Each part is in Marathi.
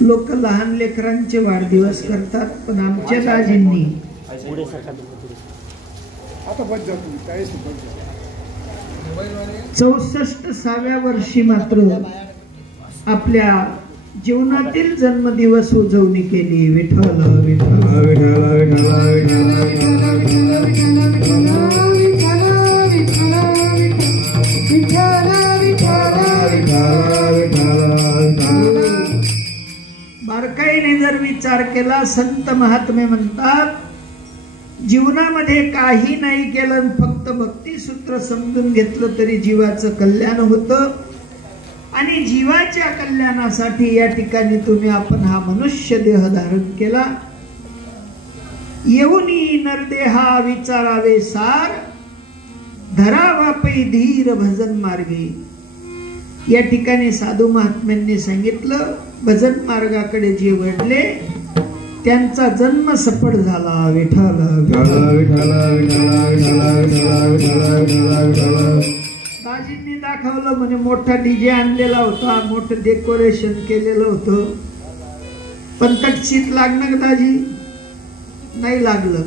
लोक लहान लेकरांचे वाढदिवस करतात, पण आमच्या दाजींनी 64व्या वर्षी मात्र आपल्या जीवनातील जन्मदिवस उजवणी केली. विठ्ठल विठ्ठल बारकाईने जर विचार केला, संत महात्मे म्हणतात जीवनामध्ये काही नाही केलं, फक्त भक्ती सूत्र समजून घेतलं तरी जीवाचं कल्याण होतं. आणि जीवाच्या कल्याणासाठी या ठिकाणी तुम्ही आपण हा मनुष्य देह धारण केला. येऊनी नरदेहा विचारावे सार, धरावा पै धीर भजन मार्गे. या ठिकाणी साधू महात्म्यांनी सांगितलं, भजन मार्गाकडे जे वळले त्यांचा जन्म सफळ झाला. विठ्ठल दाजींनी दाखवलं म्हणे, मोठा डीजे आणलेला होता, मोठं डेकोरेशन केलेलं होतं, पण तटशीत लागणार दाजी नाही लागलं.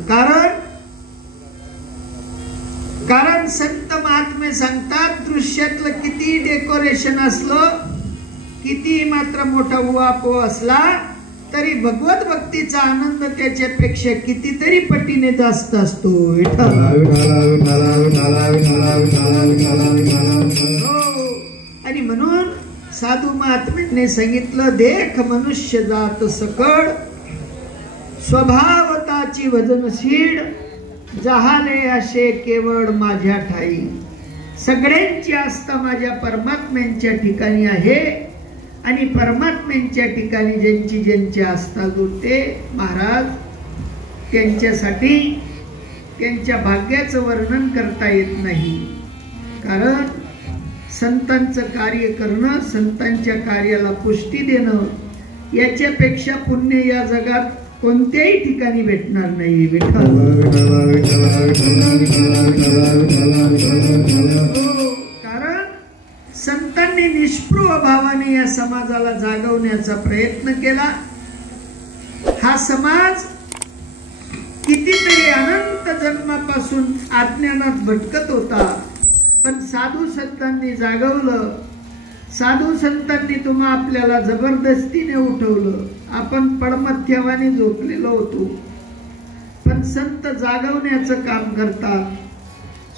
कारण संत महात्मे सांगतात, दृश्यातलं किती डेकोरेशन असलं, किती मात्र मोठा उहापोह असला तरी भगवत भक्तीचा आनंद त्याच्यापेक्षा कितीतरी पटीने जास्त असतो. आणि म्हणून साधू महात्म्यांनी सांगितलं, देख मनुष्य जात सकळ, स्वभावताची भजनशील, जहाले असे केवळ माझ्या ठाई. सगळ्यांची आस्था माझ्या परमात्म्यांच्या ठिकाणी आहे, आणि परमात्म्यांच्या ठिकाणी ज्यांची आस्था जुळते महाराज, त्यांच्यासाठी त्यांच्या भाग्याचं वर्णन करता येत नाही. कारण संतांचं कार्य करणं, संतांच्या कार्याला पुष्टी देणं, याच्यापेक्षा पुण्य या जगात कोणत्याही ठिकाणी भेटणार नाही. कारण संतांनी निष्पृह भावाने या समाजाला जागवण्याचा प्रयत्न केला. हा समाज कितीतरी अनंत जन्मापासून अज्ञानात भटकत होता, पण साधू संतांनी जागवलं. साधू संतांनी तुम्हा आपल्याला जबरदस्तीने उठवलं. आपण पडमथ्यावाने झोपलेलो होतो, पण संत जागवण्याचं काम करतात.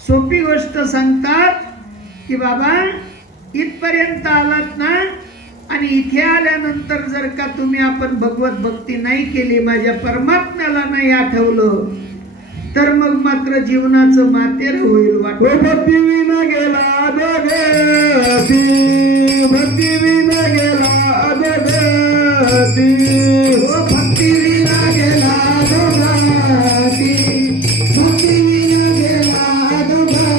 सोपी गोष्ट सांगतात की बाबा इथपर्यंत आलात ना, आणि इथे आल्यानंतर जर का तुम्ही आपण भगवत भक्ती नाही केली, माझ्या परमात्म्याला नाही आठवलं, तर मग मात्र जीवनाचं मातेर होईल. भक्ती विना गेला अधोगती, भक्ती विना गेला अधोगती, भक्ती विना गेला अधोगती, भक्ती विना गेला अधोगती.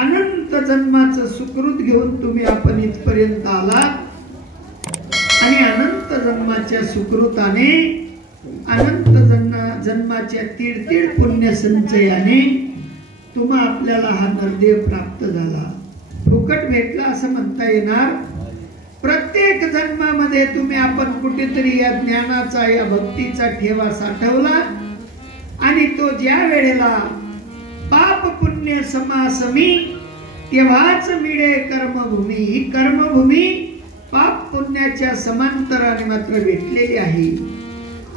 अनंत जन्माचं सुकृत घेऊन तुम्ही आपण इथपर्यंत आलात, आणि अनंत जन्माच्या सुकृताने, अनंत जन्माच्या तीड पुण्य संचयाने तुम्हा आपल्याला हा नरदेह प्राप्त झाला. फुकट भेटला असं म्हणता येणार. प्रत्येक जन्मामध्ये तुम्ही आपण कुठेतरी या ज्ञानाचा, या भक्तीचा ठेवा साठवला, आणि तो ज्या वेळेला पाप पुण्य समासमी, तेव्हाच मिळे कर्मभूमी. ही कर्मभूमी पाप पुण्याच्या समांतराने मात्र भेटलेली आहे,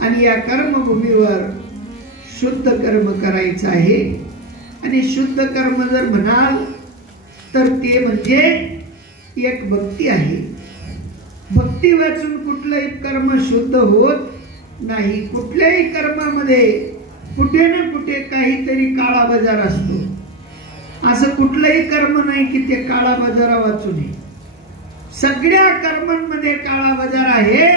आणि या कर्मभूमीवर शुद्ध कर्म करायचं आहे. आणि शुद्ध कर्म जर म्हणाल तर ते म्हणजे एक भक्ती आहे. भक्ती वाचून कुठलंही कर्म शुद्ध होत नाही. कुठल्याही कर्मामध्ये कुठे ना कुठे काहीतरी काळा बाजार असतो. असं कुठलंही कर्म नाही की ते काळा बाजारा वाचू नये. सगळ्या कर्मांमध्ये काळा बाजार आहे,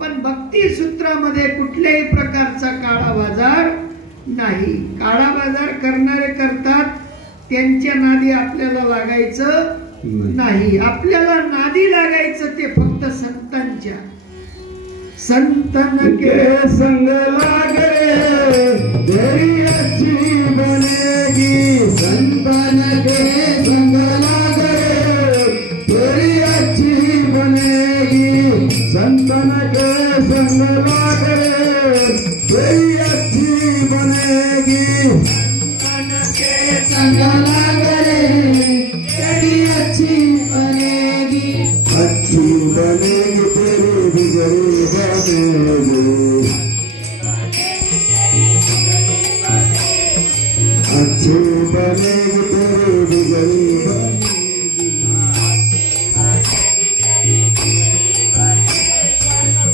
पण भक्ती सूत्रामध्ये कुठल्याही प्रकारचा काळा बाजार नाही. काळा बाजार करणारे करतात, त्यांच्या नादी आपल्याला लागायचं नाही. आपल्याला नादी लागायचं ते फक्त संतांच्या. संतन के संग लागे तेरी अच्छी बनेगी, संतन के संग लागे तेरी अच्छी बनेगी, संतन के संग लागे तेरी अच्छी बनेगी, संतन के संग लागे तेरी अच्छी बनेगी, अच्छी बनेगी तेरी बिगड़ी बनेगी, अच्छी बनेगी तेरी बिगड़ी बनेगी,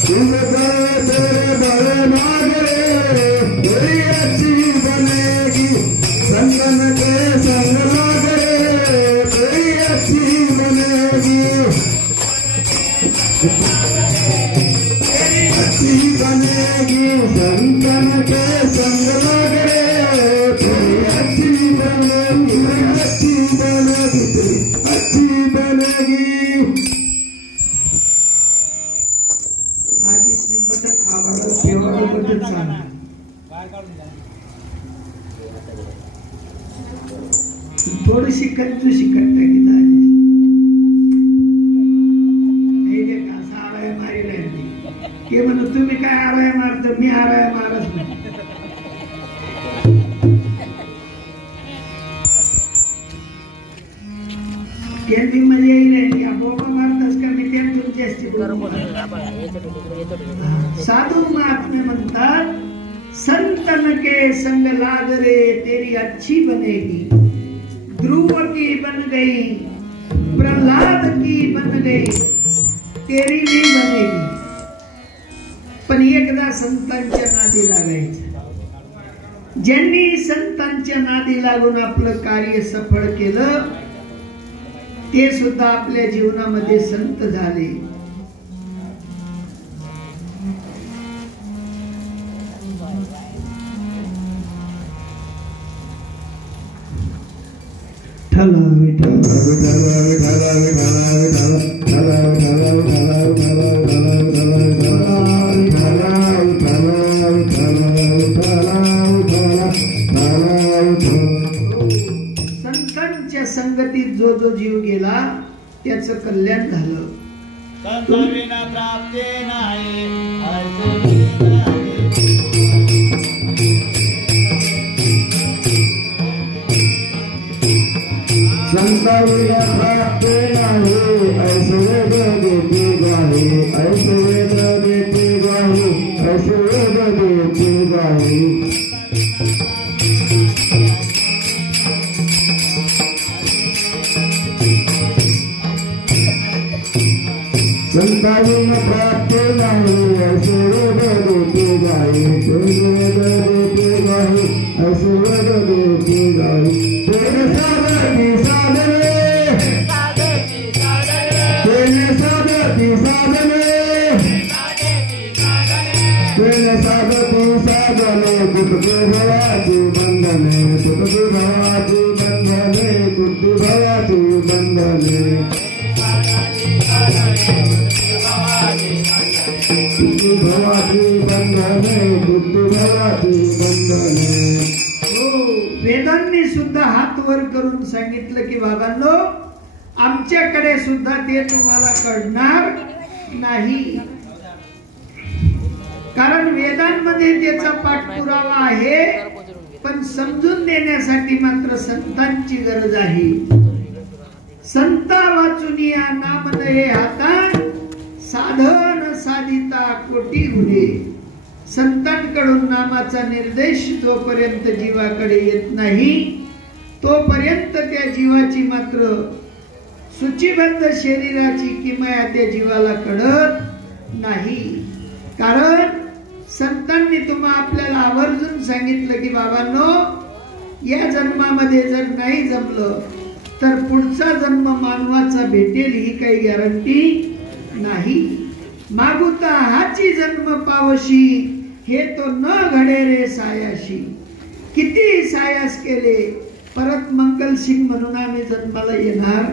तुम तेरे बड़े मांगे तेरी अच्छी बनेगी, संगन के संग लागे तेरी अच्छी बनेगी, अच्छी बनेगी, संगन के संग लागे तेरी अच्छी बनेगी, अच्छी बनेगी, अच्छी बनेगी. राजेशने बटक खावायला ठेवायला बटक सांग. थोडीशी कंजूशी करता की दाजी हे का साराय मारिला ते म्हणून तुम्ही काय आराय मारत, मी आराय मारत नाही. त्यांनी मजा येईल बोबा मारतास का मी त्या तुमच्याशी साधू महात्मे म्हणतात संतन के संग लाग रे तेरी अच्छी बनेगी, ध्रुव की बन गई प्रहलाद की बन गई तेरी भी बनेगी. पण एकदा संतांच्या नादी लागायचं. ज्यांनी संतांच्या नादी लागून आपलं कार्य सफळ केलं ते सुद्धा आपल्या जीवनामध्ये संत झाले. संतांच्या संगतीत जो जो जीव गेला त्याचं कल्याण झालं. संता विना प्राप्त नाही ऐसे वेद देते गाहे, ऐसे वेद देते गाहे, ऐसे वेद देते गाहे. संता विना प्राप्त नाही ऐसे वेद देते गाहे, ऐसे वेद देते गाहे, ऐसे वेद देते गाहे. तेरे साधकी साधने, तेरे साधकी साधने, तेरे साधकी साधने, कुटुंब भवाची बंधने, कुटुंब भवाची बंधने, कुटुंब भवाची बंधने, कुटुंब भवाची बंधने, कुटुंब भवाची बंधने. वेदांनी सुद्धा हात वर करून सांगितलं की बाबांनो आमच्याकडे सुद्धा ते तुम्हाला कळणार नाही, कारण वेदांमध्ये त्याचा पाठपुरावा आहे, पण समजून देण्यासाठी मात्र संतांची गरज आहे. संता वाचुनिया नाम नये हाता, साधन साधिता कोटी गुणे. संतांकडून नामाचा निर्देश जोपर्यंत जीवाकडे येत नाही तोपर्यंत त्या जीवाची मात्र सूचीबद्ध शरीराची किमया त्या जीवाला कळत नाही. कारण संतांनी तुम्हा आपल्याला आवर्जून सांगितलं की बाबांनो या जन्मामध्ये जर नाही जमलं तर पुढचा जन्म मानवाचा भेटेल ही काही गॅरंटी नाही. मागुता हाची जन्म पावशी, हे तो न घडे रे सायाशी. किती सायास केले परत मंगलसिंग म्हणून आम्ही जन्माला येणार.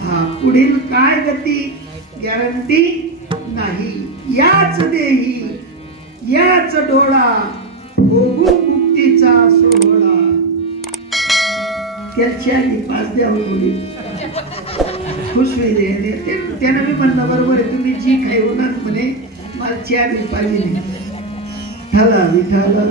हा पुढील काय गती गॅरंटी नाही. याच देही याच डोळा, भोगू मुक्तीचा सोहळा. त्याच्या पाच द्यावं मुली खुश होईल. त्यानं मी म्हणलं बरोबर आहे, तुम्ही जी काही होणार म्हणे मला चहा बी पाहिजे नाही. ठला विठाला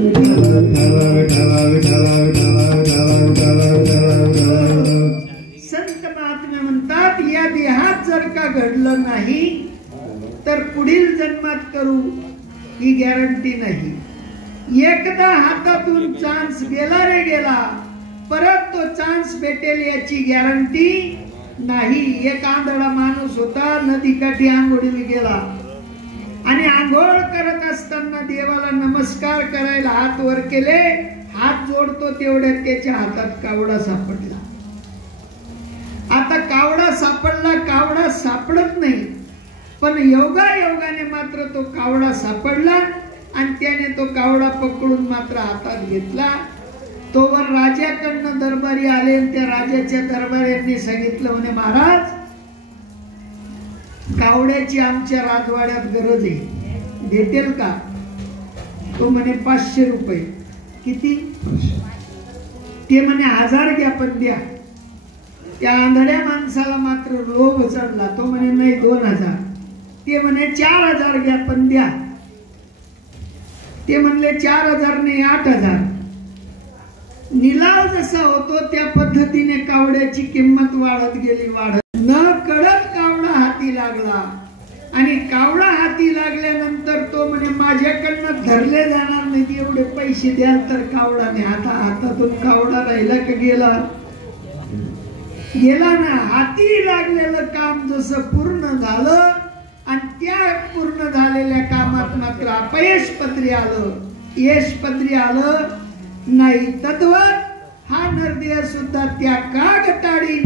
संत महात्मे म्हणतात या देहात जर का घडलं नाही तर पुढील जन्मात करू ही गॅरंटी नाही. एकदा हातातून चान्स गेला रे गेला, परत तो चान्स भेटेल याची गॅरंटी नाही. एक आंधळा माणूस होता, नदीकाठी आंघोळीला गेला आणि आंघोळ करत असताना देवाला नमस्कार करायला हात वर केले. हात जोडतो तेवढ्यात त्याच्या हातात कावडा सापडला. आता कावडा सापडला, कावडा सापडत नाही, पण योगायोगाने मात्र तो कावडा सापडला आणि त्याने तो कावडा पकडून मात्र हातात घेतला. तोवर राजाकडनं दरबारी आले आणि त्या राजाच्या दरबाऱ्यांनी सांगितलं म्हणे महाराज कावड्याची आमच्या राजवाड्यात गरज आहे, भेटेल का? तो म्हणे 500 रुपये. किती? ते म्हणे 1000 घ्या पण द्या. त्या आंधळ्या माणसाला मात्र लोभ चढला. तो म्हणे नाही 2000. ते म्हणे 4000 घ्या पण द्या. ते म्हणले 4000 नाही 8000. निलाव जसा होतो त्या पद्धतीने कावड्याची किंमत वाढत गेली. न कळत कावडा हाती लागला आणि कावडा हाती लागल्यानंतर तो म्हणे माझ्याकडनं धरले जाणार नाही, एवढे पैसे द्याल तर कावडाने हातातून कावडा राहिला का गेला? गेला ना. हाती लागलेलं काम जसं पूर्ण झालं आणि त्या पूर्ण झालेल्या कामात मात्र अपयश पत्री आलं, यश पत्री आलं नाही. तद्वत हा नरदेह सुद्धा त्या कागटाडी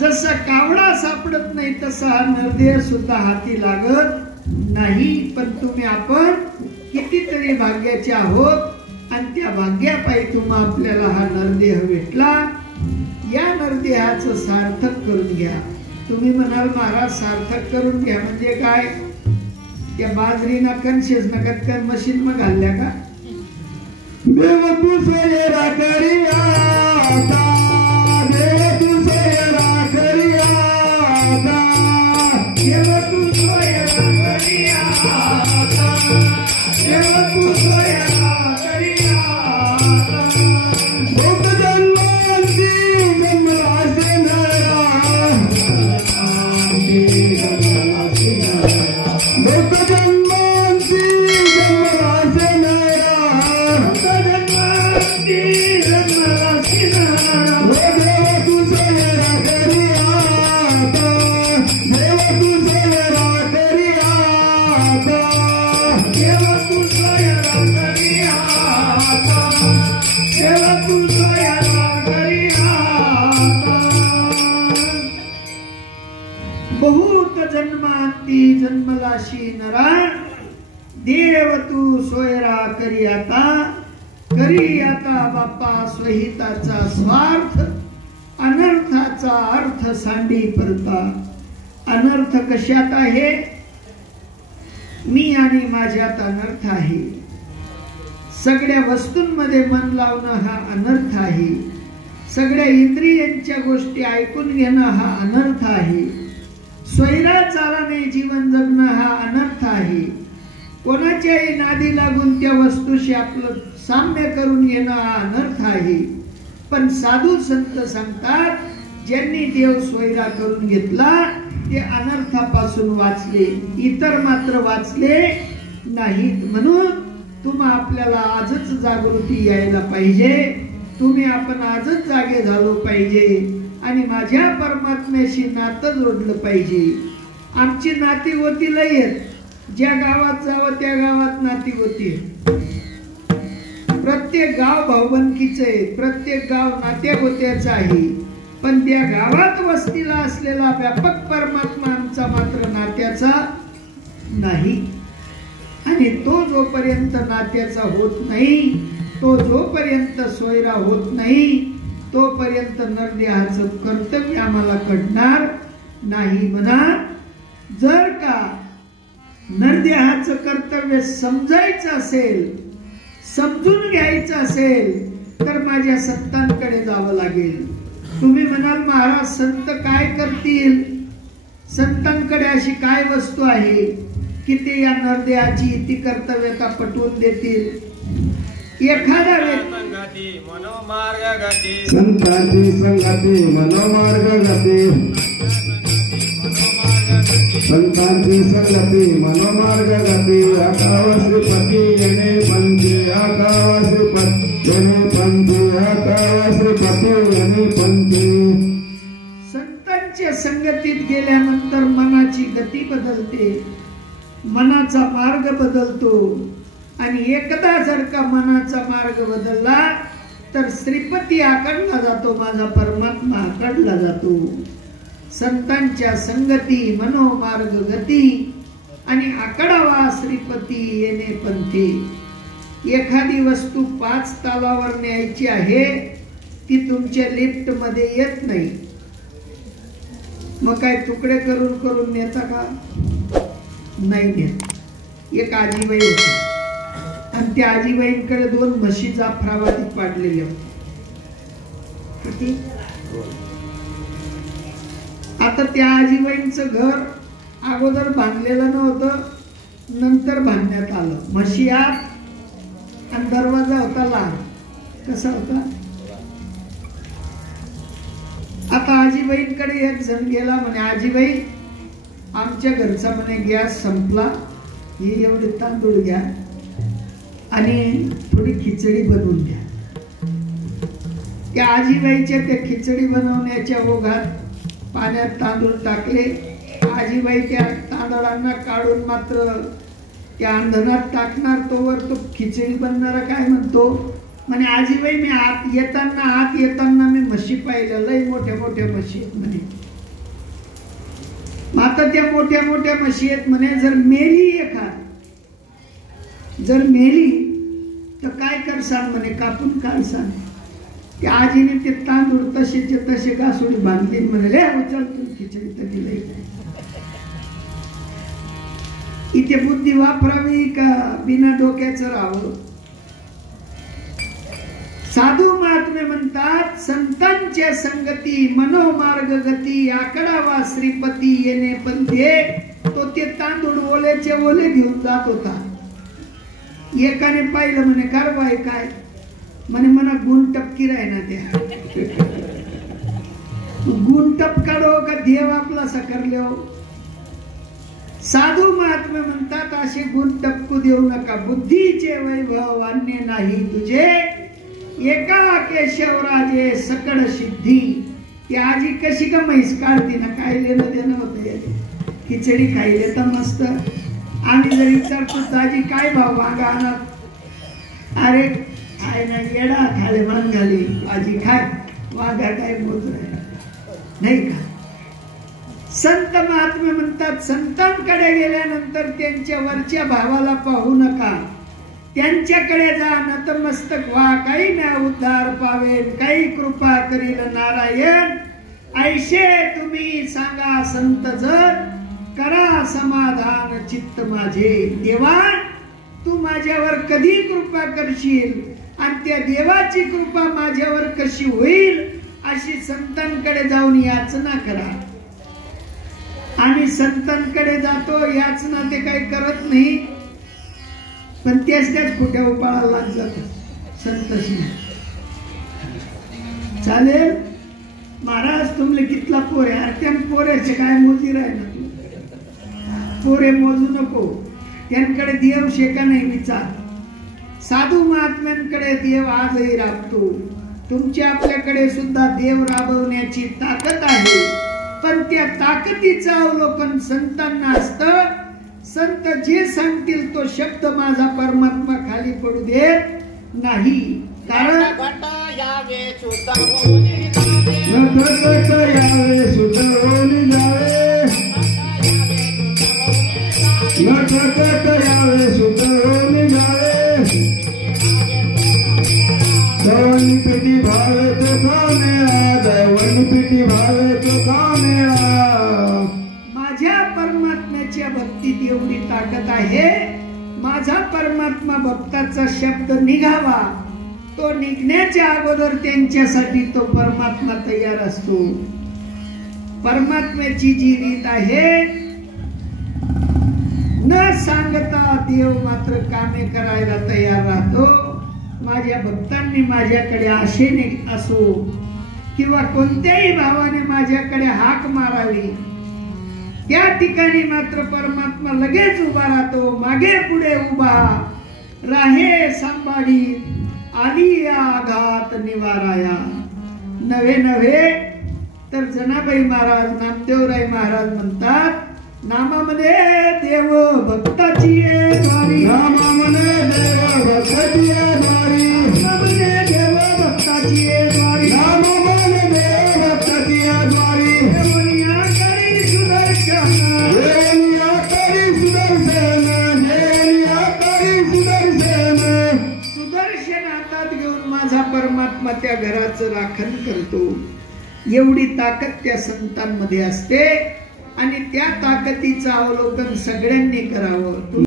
जसा कावडा सापडत नाही तसा नरदेह सुद्धा हाती लागत नाही. पण तुम्ही आपण कितीतरी भाग्याचे आहोत आणि त्या भाग्यापायी तुम्हा आपल्याला हा नरदेह भेटला. या नरदेहाचं सार्थक करून घ्या. तुम्ही म्हणाल महाराज सार्थक करून घ्या म्हणजे काय? त्या बाजरीना कणशेच नकत कर मशीन मग घालल्या का? देव तू सोयरा करिया देव तू सोयरा करिया देव तू सोयरा करिया देव तू सोयरा करिया भक्त जन्मांची जन्मराशे नरा भक्त जन्म दासी नरा देव तू सोयरा करी आता बाप्पा स्वहिताचा स्वार्थ अनर्थाचा अर्थ सांडी परता. अनर्थ कशात आहे? मी आणि माझ्यात अनर्थ आहे. सगळ्या वस्तूंमध्ये मन लावणं हा अनर्थ आहे. सगळ्या इंद्रियांच्या गोष्टी ऐकून घेणं हा अनर्थ आहे. स्वैराचाराने जीवन जगणं हा अनर्थ आहे. कोणाच्याही नादी लागून त्या वस्तूशी आपलं साम्य करून घेणं हा अनर्थ आहे. पण साधू संत सांगतात, ज्यांनी देव स्वैरा करून घेतला ते अनर्थापासून वाचले, इतर मात्र वाचले नाहीत. म्हणून आपल्याला आजच जागृती यायला पाहिजे. आपण आजच जागे झालो पाहिजे आणि माझ्या परमात्म्याशी नातं जोडलं पाहिजे. आमची नाती होती लई आहेत. ज्या गावात जावं त्या गावात नाती होती. प्रत्येक गाव भाऊबंदकीचं आहे, प्रत्येक गाव नात्या गोत्याचं आहे. पण त्या गावात वस्तीला असलेला व्यापक परमात्मा आमचा मात्र नात्याचा नाही. आणि तो जोपर्यंत नात्याचा होत नाही, तो जोपर्यंत सोयरा होत नाही, तोपर्यंत नरदेहाचं कर्तव्य आम्हाला कळणार नाही. म्हणा, जर का नरदेहाचं कर्तव्य समजायचं असेल, समजून घ्यायचं असेल तर माझ्या संतांकडे जावं लागेल. तुम्ही म्हणाल महाराज संत काय करतील? संतांकडे अशी काय वस्तू आहे की ते या नरदेहाची ती कर्तव्यता पटवून देतील? एखादा संगती मनोमार्ग गती, संतांची संगती मनोमार्ग गती, संतांची संगती मनोमार्ग गती. आकावासी पती येणे पंथी, आकावासी पती येणे पंथी, आकावासी पती येणे पंथी. संतांच्या संगतीत गेल्यानंतर मनाची गती बदलते, मनाचा मार्ग बदलतो. आणि एकदा जर का मनाचा मार्ग बदलला तर श्रीपती आकडला जातो, माझा परमात्मा आकडला जातो. संतांच्या संगती मनोमार्ग गती आणि आकडावा श्रीपती येणे पंथी. एखादी वस्तू 5 तालावर न्यायची आहे, ती तुमच्या लिफ्ट मध्ये येत नाही. मग काय तुकडे करून करून नेता का? नाही नेत. एक आजीबाई होती आणि त्या आजीबाईंकडे 2 म्हशी जाफराबादीत पाडलेल्या होत्या. किती? आता त्या आजीबाईंचं घर अगोदर बांधलेलं नव्हतं, नंतर बांधण्यात आलं. म्हशी आत आणि दरवाजा होता लहान. कसा होता? आता आजीबाईंकडे एक जण गेला, म्हणे आजीबाई आमच्या घरचा म्हणे गॅस संपला, हे एवढे तांदूळ घ्या आणि थोडी खिचडी बनवून द्या. त्या आजीबाईच्या त्या खिचडी बनवण्याच्या ओघात पाण्यात तांदूळ टाकले. आजीबाई त्या तांदळांना काढून मात्र त्या अंधनात टाकणार, तोवर तो खिचडी बनणारा काय म्हणतो, म्हणे आजीबाई मी आत येताना मी म्हशी पाहिल्या, लई मोठ्या मोठ्या म्हशी आहेत म्हणे. आता त्या मोठ्या मोठ्या म्हशी आहेत म्हणे. जर मेली तर काय करसान म्हणे, कापून काढसान. त्या आजीने ते तांदूळ तसेचे तसे कासोडी बांधले. म्हणाले उचल खिचडी तर दिलंय. इथे बुद्धी वापरावी का बिना डोक्याचं राहावं? साधू महात्मे म्हणतात, संतांच्या संगती मनोमार्ग गती, आकडावा श्रीपती येणे पंथे. तो ते तांदूळ ओलेचे ओले घेऊन जात होता. एकाने पाहिलं, म्हणे कारवाई काय? म्हणे मना गुण टपकी राही ना त्या गुण टपकाडो का देव आपला सकरले हो. साधू महात्मे म्हणतात, असे गुण टपकू देऊ नका. बुद्धीचे वैभव अन्य नाही तुझे, एका केशवराजे सकळ सिद्धी. ती आजी कशी का म्हैस काढती ना, काय लेणं देणं होतं. खिचडी खायले तर मस्त. आम्ही जर विचारतो ताजी काय भाव वांगा आणा, अरे काय ना येडा खाले मान घाली आजी खाय वांगा काय मोज नाही का. संत महात्मे म्हणतात, संतांकडे गेल्यानंतर त्यांच्या वरच्या भावाला पाहू नका, त्यांच्याकडे जा, नतमस्तक व्हा, काही ना उद्धार पावेल, काही कृपा करील नारायण. ऐशे तुम्ही सांगा संत जर, करा समाधान चित्त माझे. देवा तू माझ्यावर कधी कृपा करशील आणि त्या देवाची कृपा माझ्यावर कशी होईल अशी संतांकडे जाऊन याचना करा. आम्ही संतांकडे जातो, याचना ते काही करत नाही, पण त्याच कुठे उपाळायला लाग जातात संतशी. चालेल महाराज तुमले कितला पोरे, अरे त्या पोऱ्याचे काय मोजी राहिला, पोरे मोजू नको, त्यांकडे देव शेका नाही विचार. साधू महात्म्यांकडे देव आजही राबतो. तुमच्या आपल्याकडे सुद्धा देव राबवण्याची ताकद आहे, पण त्या ताकदीचं अवलोकन संतांना असतं. संत जे सांगतील तो शब्द माझा परमात्मा खाली पडू देत नाही. कारण यावे सुधरवून जावे, नटकट यावे सुधरवून जावे, दवन पिटी भावे तो खाने आ, दवन पिटी भावे तो खाने आ. माझ्या परमात्म्याच्या भक्तीत एवढी ताकद आहे. माझा परमात्मा भक्ताचा शब्द निघावा, तो निघण्याच्या अगोदर त्यांच्यासाठी तो परमात्मा तयार असतो. परमात्म्याची जी रीत आहे, न सांगता देव मात्र कामे करायला तयार राहतो. माझ्या भक्तांनी माझ्याकडे आशेने असो किंवा कोणत्याही भावाने माझ्याकडे हाक मारावी, त्या ठिकाणी मात्र परमात्मा लगेच उभा राहतो. मागे पुढे उभा राहे सांभाळी, आली आघात निवाराया. नव्हे नव्हे तर जनाबाई महाराज, नामदेवराय महाराज म्हणतात, नामामध्ये देव भक्ताची द्वारी, नामामध्ये देव भक्ताची द्वारी, नामामध्ये देव भक्ताची द्वारी, नामामध्ये देव भक्ताची द्वारी. देवनियाकरी सुदर्शन, देवनियाकरी सुदर्शन, देवनियाकरी सुदर्शन. सुदर्शन हातात घेऊन माझा परमात्मा त्या घराचं राखण करतो. एवढी ताकद त्या संतांमध्ये असते आणि त्या ताकदीचं अवलोकन सगळ्यांनी करावं.